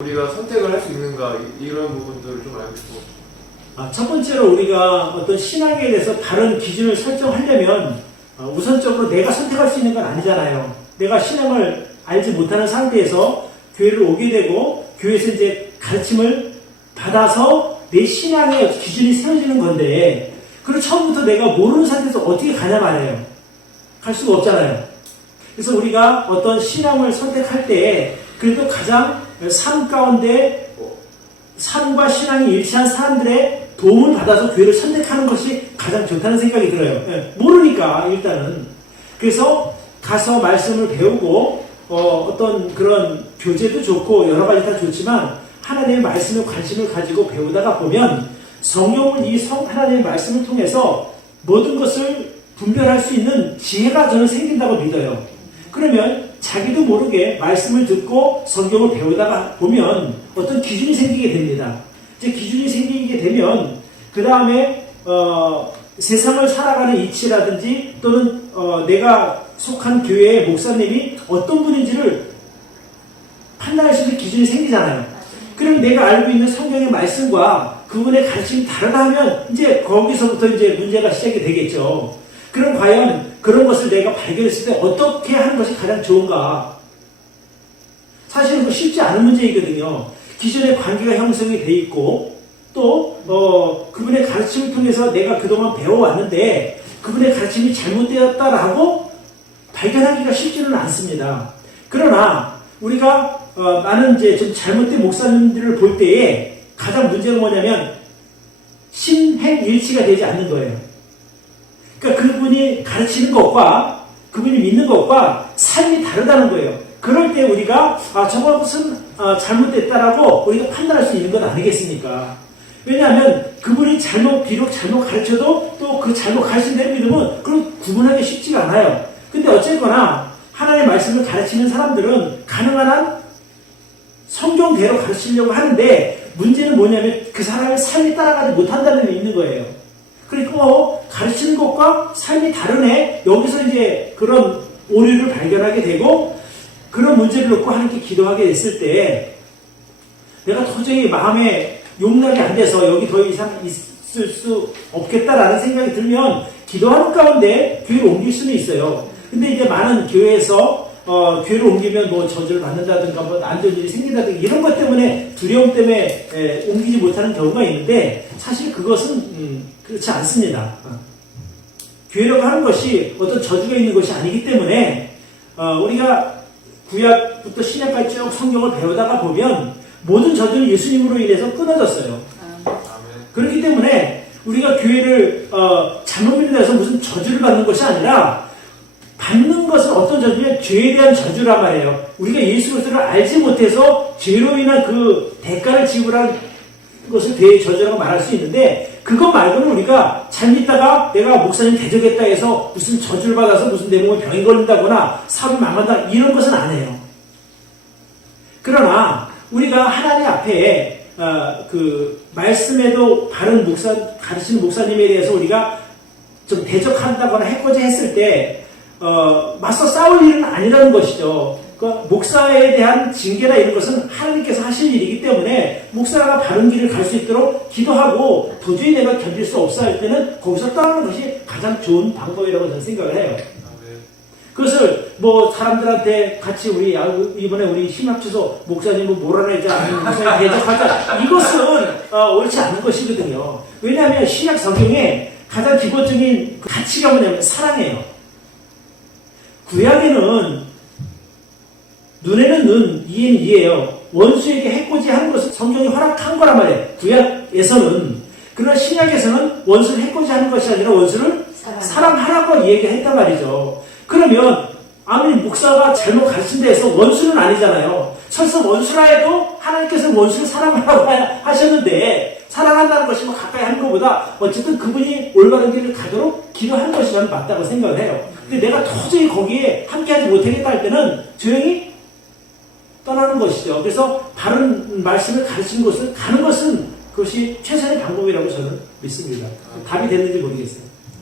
우리가 선택을 할 수 있는가 이런 부분들을 좀 알고 싶고. 첫 번째로 우리가 어떤 신앙에 대해서 다른 기준을 설정하려면 우선적으로 내가 선택할 수 있는 건 아니잖아요. 내가 신앙을 알지 못하는 상태에서 교회를 오게 되고 교회에서 이제 가르침을 받아서 내 신앙의 기준이 세워지는 건데 그걸 처음부터 내가 모르는 상태에서 어떻게 가냐 말이에요. 갈 수가 없잖아요. 그래서 우리가 어떤 신앙을 선택할 때 그래도 가장 삶 가운데 삶과 신앙이 일치한 사람들의 도움을 받아서 교회를 선택하는 것이 가장 좋다는 생각이 들어요. 모르니까 일단은. 그래서 가서 말씀을 배우고 어떤 그런 교재도 좋고 여러 가지 다 좋지만 하나님의 말씀에 관심을 가지고 배우다가 보면 성경을 하나님의 말씀을 통해서 모든 것을 분별할 수 있는 지혜가 저는 생긴다고 믿어요. 그러면 자기도 모르게 말씀을 듣고 성경을 배우다가 보면 어떤 기준이 생기게 됩니다. 이제 기준이 생기게 되면 그 다음에 세상을 살아가는 이치라든지 또는 내가 속한 교회의 목사님이 어떤 분인지를 판단할 수 있는 기준이 생기잖아요. 그럼 내가 알고 있는 성경의 말씀과 그분의 가르침이 다르다 하면 이제 거기서부터 이제 문제가 시작이 되겠죠. 그럼 과연 그런 것을 내가 발견했을 때 어떻게 하는 것이 가장 좋은가? 사실은 그 쉽지 않은 문제이거든요. 기존의 관계가 형성이 돼 있고 또 그분의 가르침을 통해서 내가 그동안 배워왔는데 그분의 가르침이 잘못되었다라고 발견하기가 쉽지는 않습니다. 그러나 우리가 많은 이제 좀 잘못된 목사님들을 볼 때에 가장 문제가 뭐냐면 신행일치가 되지 않는 거예요. 그러니까 그분이 가르치는 것과 그분이 믿는 것과 삶이 다르다는 거예요. 그럴 때 우리가 저것은 잘못됐다라고 우리가 판단할 수 있는 건 아니겠습니까? 왜냐하면 그분이 비록 잘못 가르쳐도 또 그 잘못 가르친 대로 믿으면 그럼 구분하기 쉽지가 않아요. 근데 어쨌거나 하나님의 말씀을 가르치는 사람들은 가능한 한 성경대로 가르치려고 하는데 문제는 뭐냐면 그 사람의 삶이 따라가지 못한다는 게 있는 거예요. 그리고 가르치는 것과 삶이 다르네. 여기서 이제 그런 오류를 발견하게 되고 그런 문제를 놓고 하나님께 기도하게 됐을 때 내가 도저히 마음에 용납이 안 돼서 여기 더 이상 있을 수 없겠다라는 생각이 들면 기도하는 가운데 교회를 옮길 수는 있어요. 근데 이제 많은 교회에서 교회를 옮기면 뭐 저주를 받는다든가 뭐 안 좋은 일이 생긴다든가 이런 것 때문에 두려움 때문에 옮기지 못하는 경우가 있는데 사실 그것은 그렇지 않습니다. 교회라고 하는 것이 어떤 저주가 있는 것이 아니기 때문에 우리가 구약부터 신약까지 쭉 성경을 배우다가 보면 모든 저주는 예수님으로 인해서 끊어졌어요. 그렇기 때문에 우리가 교회를 잘못 믿는다 해서 무슨 저주를 받는 것이 아니라 받는 것은 어떤 저주냐면 죄에 대한 저주란 말이에요. 우리가 예수 그리스도를 알지 못해서 죄로 인한 그 대가를 지불한 것을 대저주라고 말할 수 있는데 그것 말고는 우리가 잘 믿다가 내가 목사님 대적했다 해서 무슨 저주를 받아서 무슨 내 몸에 병이 걸린다거나 사업이 망한다 이런 것은 아니에요. 그러나 우리가 하나님 앞에 그 말씀에도 바른 가르치는 목사님에 대해서 우리가 좀 대적한다거나 해코지 했을 때 맞서 싸울 일은 아니라는 것이죠. 그러니까 목사에 대한 징계나 이런 것은 하나님께서 하실 일이기 때문에 목사가 바른 길을 갈 수 있도록 기도하고 도저히 내가 견딜 수 없어 할 때는 거기서 떠나는 것이 가장 좋은 방법이라고 저는 생각을 해요. 그것을 뭐 사람들한테 같이 이번에 우리 힘 합쳐서 목사님을 몰아내자 아니면 목사님 대적하자 이것은 옳지 않은 것이거든요. 왜냐하면 신약 성경에 가장 기본적인 가치가 뭐냐면 사랑이에요. 구약에는 눈에는 눈, 이에는 이예요. 원수에게 해코지 하는 것은 성경이 허락한 거란 말이에요. 구약에서는. 그러나 신약에서는 원수를 해코지 하는 것이 아니라 원수를 사랑하라고 얘기했단 말이죠. 그러면 아무리 목사가 잘못 가르친 데에서 원수는 아니잖아요. 설사 원수라 해도 하나님께서 원수를 사랑하라고 하셨는데 사랑한다는 것이 뭐 가까이 하는 것보다 어쨌든 그분이 올바른 길을 가도록 기도하는 것이 저는 맞다고 생각을 해요. 근데 내가 도저히 거기에 함께하지 못하겠다 할 때는 조용히 떠나는 것이죠. 그래서 바른 말씀을 가르치는 곳을 가는 것은 그것이 최선의 방법이라고 저는 믿습니다. 답이 됐는지 모르겠어요.